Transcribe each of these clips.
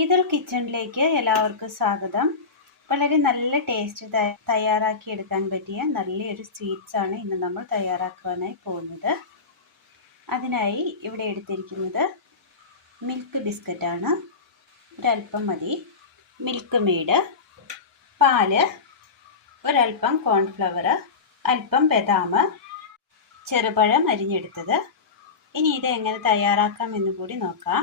ഇതൾ കിച്ചണിലേക്ക് എല്ലാവർക്കും സ്വാഗതം. വളരെ നല്ല ടേസ്റ്റ് തയ്യാറാക്കി എടുക്കാൻ പറ്റിയ നല്ലൊരു സ്വീറ്റ്സ് ആണ് ഇന്ന് നമ്മൾ തയ്യാറാക്കുവാനായി പോകുന്നത്. അതിനായി ഇവിടെ എടുത്തിരിക്കുന്നത് മിൽക്ക് ബിസ്ക്കറ്റ് ആണ്. ഒരല്പം മതി. മിൽക്ക് മെയ്ഡ്, പാല്, ഒരല്പം കോൺഫ്ലവർ, അല്പം ബദാം, ചെറുപഴം അരിഞ്ഞെടുത്തത്. ഇനി ഇത് എങ്ങനെ തയ്യാറാക്കാം എന്ന് കൂടി നോക്കാം.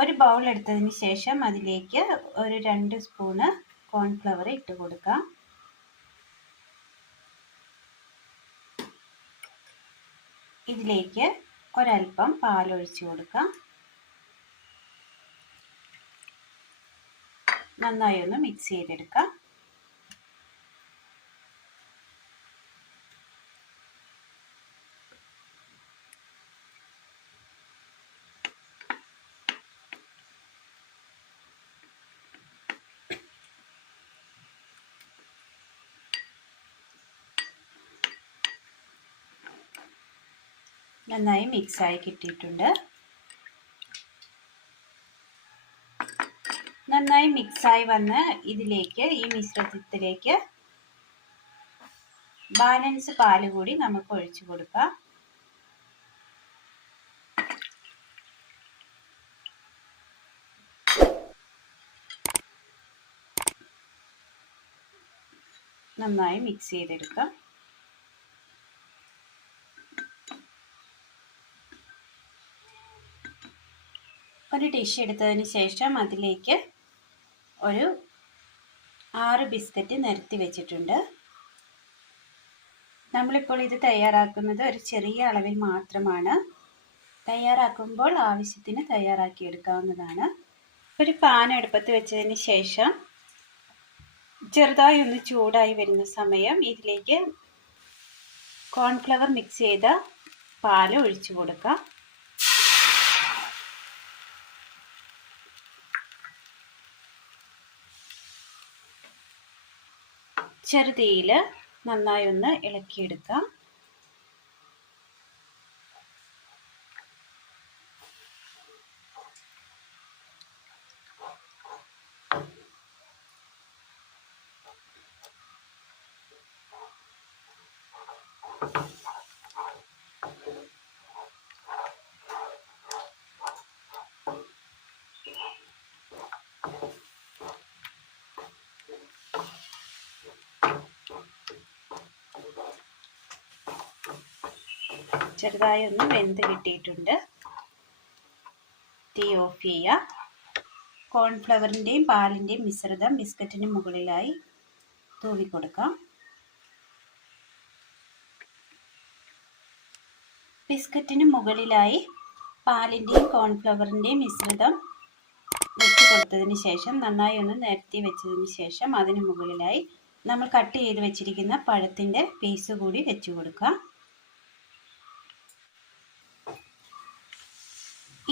ഒരു ബൗൾ എടുത്തതിന് ശേഷം അതിലേക്ക് ഒരു 2 സ്പൂണ് കോൺഫ്ലവർ ഇട്ട് കൊടുക്കാം. ഇതിലേക്ക് ഒരല്പം പാലൊഴിച്ച് കൊടുക്കാം. നന്നായി ഒന്ന് മിക്സ് ചെയ്തെടുക്കാം. നന്നായി മിക്സായി കിട്ടിയിട്ടുണ്ട്. നന്നായി മിക്സായി വന്ന് ഇതിലേക്ക് ഈ മിശ്രിതത്തിലേക്ക് ബാലൻസ് പാല് കൂടി നമുക്ക് ഒഴിച്ചു കൊടുക്കാം. നന്നായി മിക്സ് ചെയ്തെടുക്കാം. ഒരു ഡിഷ് എടുത്തതിന് ശേഷം അതിലേക്ക് ഒരു 6 ബിസ്ക്കറ്റ് നിരത്തി വെച്ചിട്ടുണ്ട്. നമ്മളിപ്പോൾ ഇത് തയ്യാറാക്കുന്നത് ഒരു ചെറിയ അളവിൽ മാത്രമാണ്. തയ്യാറാക്കുമ്പോൾ ആവശ്യത്തിന് തയ്യാറാക്കി എടുക്കാവുന്നതാണ്. ഒരു പാൻ അടുപ്പത്ത് വെച്ചതിന് ശേഷം ചെറുതായി ഒന്ന് ചൂടായി വരുന്ന സമയം ഇതിലേക്ക് കോൺഫ്ലവർ മിക്സ് ചെയ്ത പാല് ഒഴിച്ചു കൊടുക്കാം. ചെറുതീയിൽ നന്നായി ഒന്ന് ഇളക്കിയെടുക്കാം. ചെറുതായി ഒന്ന് വെന്ത് കിട്ടിയിട്ടുണ്ട്. തീ ഓഫ് ചെയ്യുക. കോൺഫ്ലവറിൻ്റെയും പാലിൻ്റെയും മിശ്രിതം ബിസ്ക്കറ്റിന് മുകളിലായി തൂവി കൊടുക്കാം. ബിസ്ക്കറ്റിന് മുകളിലായി പാലിൻ്റെയും കോൺഫ്ലവറിൻ്റെയും മിശ്രിതം വെച്ച് കൊടുത്തതിന് ശേഷം നന്നായി ഒന്ന് നിരത്തി വെച്ചതിന് ശേഷം അതിന് മുകളിലായി നമ്മൾ കട്ട് ചെയ്ത് വെച്ചിരിക്കുന്ന പഴത്തിൻ്റെ പീസ് കൂടി വെച്ച് കൊടുക്കാം.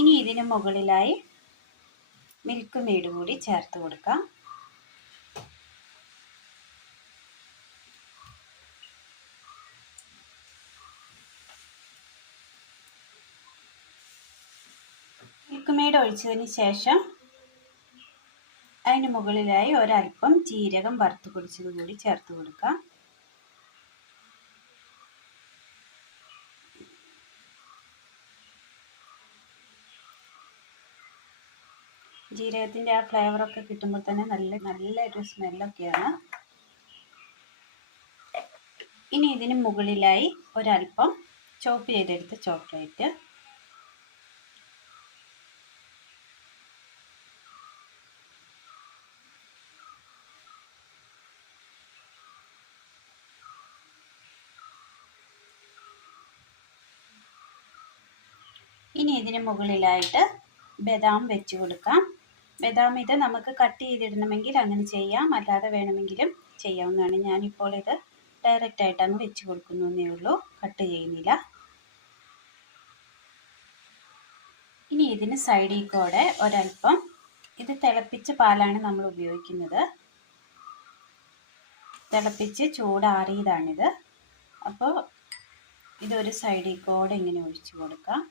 ഇനി ഇതിന് മുകളിലായി മിൽക്ക് മെയ്ഡ് കൂടി ചേർത്ത് കൊടുക്കാം. മിൽക്ക് മെയ്ഡ് ഒഴിച്ചതിന് ശേഷം അതിന് മുകളിലായി ഒരല്പം ജീരകം വറുത്ത് പൊടിച്ചത് കൂടി ചേർത്ത് കൊടുക്കാം. ജീരകത്തിൻ്റെ ആ ഫ്ലേവറൊക്കെ കിട്ടുമ്പോൾ തന്നെ നല്ലൊരു സ്മെല്ലൊക്കെയാണ്. ഇനി ഇതിന് മുകളിലായി ഒരല്പം ചോപ്പ് ചെയ്തെടുത്ത ചോക്ലേറ്റ്, ഇനി ഇതിന് മുകളിലായിട്ട് ബദാം വെച്ച് കൊടുക്കാം. ബദാം ഇത് നമുക്ക് കട്ട് ചെയ്തിടണമെങ്കിൽ അങ്ങനെ ചെയ്യാം, അല്ലാതെ വേണമെങ്കിലും ചെയ്യാവുന്നതാണ്. ഞാനിപ്പോൾ ഇത് ഡയറക്റ്റ് ആയിട്ട് അങ്ങ് വെച്ച് കൊടുക്കുന്നേ ഉള്ളൂ, കട്ട് ചെയ്യുന്നില്ല. ഇനി ഇതിന് സൈഡിൽ കൂടെ ഒരല്പം, ഇത് തിളപ്പിച്ച പാലാണ് നമ്മൾ ഉപയോഗിക്കുന്നത്, തിളപ്പിച്ച് ചൂടാറിയതാണിത്. അപ്പോൾ ഇതൊരു സൈഡിൽ കൂടെ ഇങ്ങനെ ഒഴിച്ചു കൊടുക്കാം.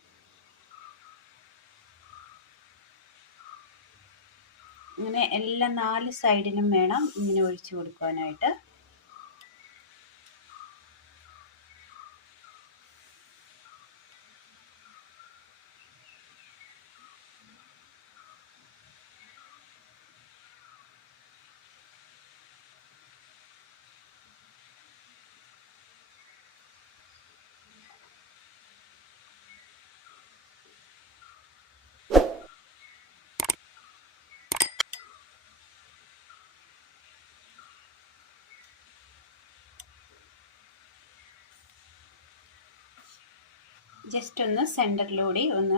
ഇങ്ങനെ എല്ലാ 4 സൈഡിലും വേണം ഇങ്ങനെ ഒഴിച്ചു കൊടുക്കാനായിട്ട്. ജസ്റ്റ് ഒന്ന് സെൻറ്ററിലൂടെ ഒന്ന്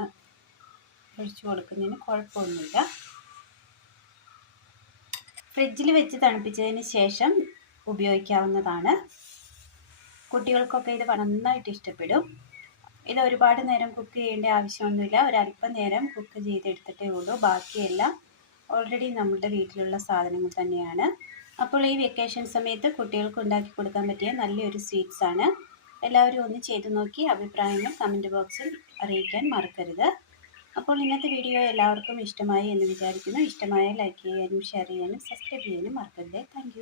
ഒഴിച്ചു കൊടുക്കുന്നതിന് കുഴപ്പമൊന്നുമില്ല. ഫ്രിഡ്ജിൽ വെച്ച് തണുപ്പിച്ചതിന് ശേഷം ഉപയോഗിക്കാവുന്നതാണ്. കുട്ടികൾക്കൊക്കെ ഇത് നന്നായിട്ട് ഇഷ്ടപ്പെടും. ഇത് ഒരുപാട് നേരം കുക്ക് ചെയ്യേണ്ട ആവശ്യമൊന്നുമില്ല. ഒരല്പം നേരം കുക്ക് ചെയ്തെടുത്തിട്ടേ ഉള്ളൂ. ബാക്കിയെല്ലാം ഓൾറെഡി നമ്മുടെ വീട്ടിലുള്ള സാധനങ്ങൾ തന്നെയാണ്. അപ്പോൾ ഈ വെക്കേഷൻ സമയത്ത് കുട്ടികൾക്ക് ഉണ്ടാക്കി കൊടുക്കാൻ പറ്റിയ നല്ലൊരു സ്വീറ്റ്സ് ആണ്. എല്ലാവരും ഒന്ന് ചെയ്തു നോക്കി അഭിപ്രായങ്ങൾ കമൻറ്റ് ബോക്സിൽ അറിയിക്കാൻ മറക്കരുത്. അപ്പോൾ ഇന്നത്തെ വീഡിയോ എല്ലാവർക്കും ഇഷ്ടമായി എന്ന് വിചാരിക്കുന്നു. ഇഷ്ടമായ ലൈക്ക് ചെയ്യാനും ഷെയർ ചെയ്യാനും സബ്സ്ക്രൈബ് ചെയ്യാനും മറക്കരുത്. താങ്ക്